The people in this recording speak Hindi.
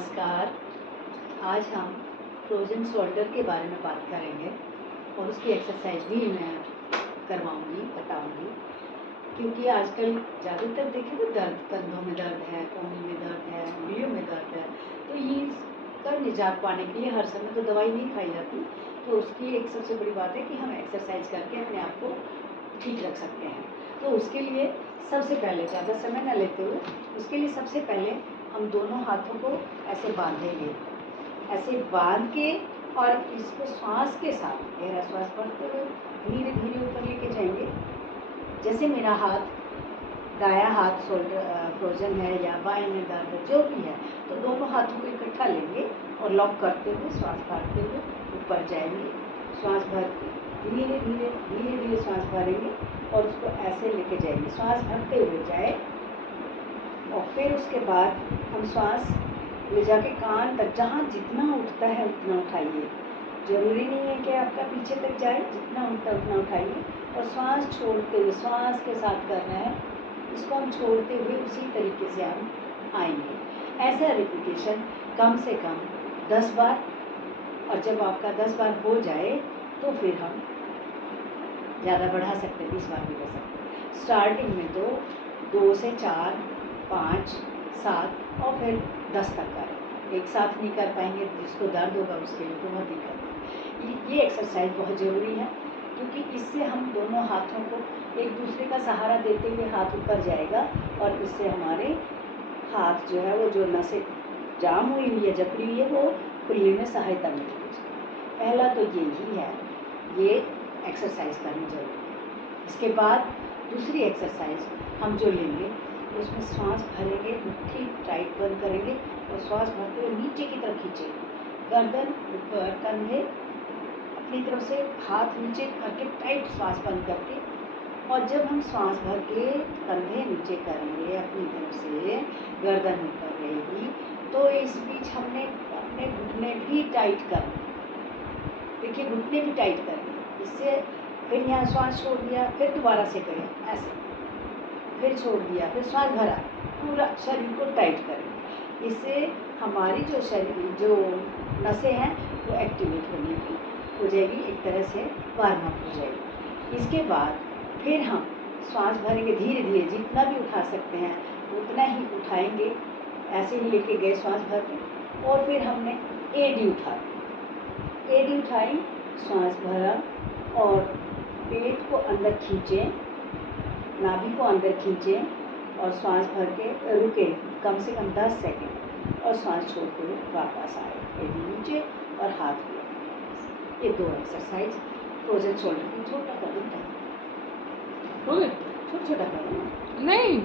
नमस्कार। आज हम फ्रोज़न शोल्डर के बारे में बात करेंगे और उसकी एक्सरसाइज भी मैं करवाऊँगी, बताऊँगी। क्योंकि आजकल ज़्यादातर देखें तो दर्द, कंधों में दर्द है, कोहनी में दर्द है, उंगलियों में दर्द है, तो इसका निजात पाने के लिए हर समय तो दवाई नहीं खाई जाती। तो उसकी एक सबसे बड़ी बात है कि हम एक्सरसाइज करके अपने आप को ठीक रख सकते हैं। तो उसके लिए सबसे पहले, ज़्यादा समय न लेते हुए, उसके लिए सबसे पहले हम दोनों हाथों को ऐसे बांधेंगे, ऐसे बांध के और इसको श्वास के साथ गहरा श्वास भरते हुए धीरे धीरे ऊपर लेके जाएंगे। जैसे मेरा हाथ, दायां हाथ शोल्डर फ्रोजन है या बाएं में दर्द है, जो भी है, तो दोनों हाथों को इकट्ठा लेंगे और लॉक करते हुए श्वास भरते हुए ऊपर जाएंगे। श्वास भर धीरे धीरे श्वास भरेंगे और उसको ऐसे लेके जाएंगे, श्वास भरते हुए जाए। और फिर उसके बाद हम श्वास ले जाके कान तक, जहाँ जितना उठता है उतना उठाइए। ज़रूरी नहीं है कि आपका पीछे तक जाए, जितना उठता है उतना उठाइए। और श्वास छोड़ते हुए, श्वास के साथ करना है, इसको हम छोड़ते हुए उसी तरीके से हम आएंगे। ऐसा रिपीटेशन कम से कम 10 बार, और जब आपका 10 बार हो जाए तो फिर हम ज़्यादा बढ़ा सकते हैं, 20 बार भी कर सकते हैं। स्टार्टिंग में तो 2 से 4, 5, 7 और फिर 10 तक करें। एक साथ नहीं कर पाएंगे, जिसको दर्द होगा उसके लिए तो बहुत दिक्कत है। ये एक्सरसाइज बहुत ज़रूरी है, क्योंकि इससे हम दोनों हाथों को एक दूसरे का सहारा देते हुए हाथ ऊपर जाएगा और इससे हमारे हाथ जो है, वो जो नसें जाम हुई हुई है, जकड़ी हुई है, वो खुलने में सहायता मिलेगी। पहला तो यही है, ये एक्सरसाइज करनी जरूरी है। इसके बाद दूसरी एक्सरसाइज हम जो लेंगे, उसमें श्वास भरेंगे, मुट्ठी टाइट बंद करेंगे और श्वास भरते हुए नीचे की तरफ खींचेंगे, गर्दन ऊपर, कंधे अपनी तरफ से, हाथ नीचे करके टाइट श्वास बंद करके। और जब हम श्वास भर के कंधे नीचे करेंगे अपनी तरफ से, गर्दन ऊपर रहेगी, तो इस बीच हमने अपने घुटने भी टाइट करने। देखिए, घुटने भी टाइट करेंगे। इससे फिर यहाँ श्वास छोड़ दिया, फिर दोबारा से करें ऐसे, फिर छोड़ दिया, फिर श्वास भरा, पूरा शरीर को टाइट करें। इससे हमारी जो शरीर, जो नसें हैं, वो एक्टिवेट हो जाएगी, एक तरह से वार्म अप हो जाएगी। इसके बाद फिर हम श्वास भरेंगे धीरे धीरे, जितना भी उठा सकते हैं उतना ही उठाएंगे। ऐसे ही लेके गए श्वास भर के, और फिर हमने एडी उठाई, श्वास भरा और पेट को अंदर खींचें, नाभि को अंदर खींचें और श्वास भर के रुके कम से कम 10 सेकंड और श्वास छोड़ते हुए वापस आए, एडी नीचे और हाथ ऊपर। ये 2 एक्सरसाइज फ्रोजन शोल्डर की। छोटा कदम, हो गए? छोटा कदम नहीं।